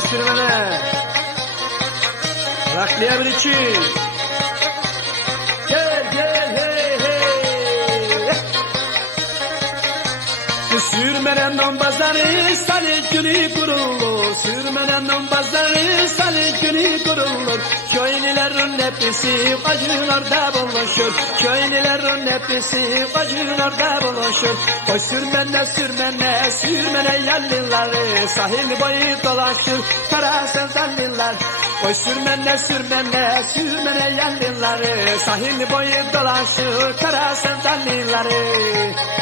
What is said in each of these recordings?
sürmene. Rakliye bir iki. Gel gel hey hey. Sürmenen bazarı salı günü kurulur Sürmenen bazarı salı günü kurulur Köylülerin hepsi bacılarda buluşur Köylülerin hepsi bacılarda buluşur O sürmene sürmene sürmene yallıları Sahil boyu dolaşır. Kara sevdalılar O sürmene sürmene sürmene yallıları Sahil boyu dolaşır. Kara sevdalıları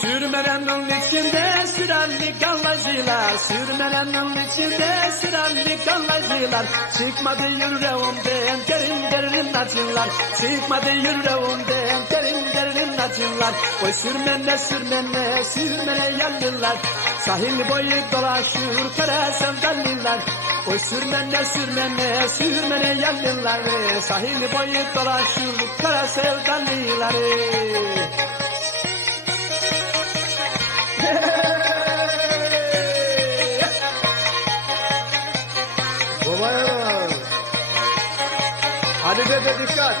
Sürmenenin içinde sürerli gallacılar. Sürmenenin içinde sürerli gallacılar. Çıkmadı yüreğimden derin derin acılar. Çıkmadı yüreğimden derin derin acılar. Oy sürmene sürmene sürmene yallılar Sahil boyu dolaşır kara sevdalılar Oy sürmene sürmene sürmene yallılar Sahil boyu dolaşır Babaya bak. Hadi dede dikkat.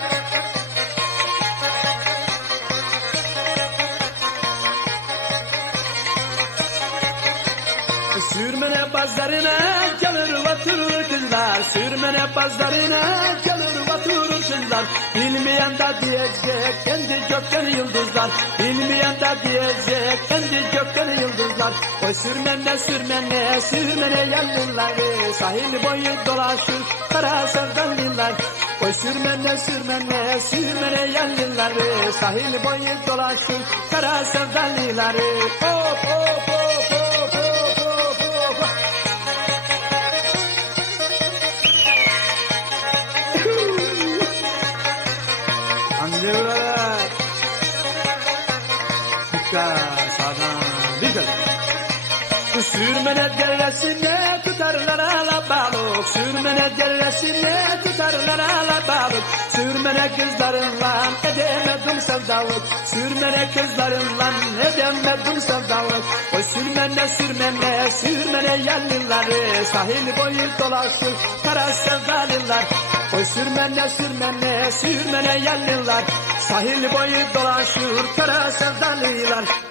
Sürmene bazlarına gelir oturur kızlar. Sürmene bazlarına gelir oturur kızlar. Bilmeyen de diyecek kendi gökten yıldızlar. Bilmeyen de diyecek kendi gökten yıldızlar. O sürmene sürmene sürmene yallıları Sahil boyu dolaşır kara sevdalılar O sürmene sürmene sürmene yallıları Sahil boyu dolaşır kara sevdalıları Hop hop hop hop Dikkat sağdan dikkat. Sürmene deresine tutarlar alabalık Sürmene deresine tutarlar alabalık Sürmene kızlarınla edemedim sevdalık. Sürmene kızlarınla edemedim sevdalık. O sürmene sürmene sürmene yallıları Sahil boyu dolaşır kara sevdalılar O sürmene sürmene sürmene yallılar. Sahil boyu dolaşır kara sevdalılar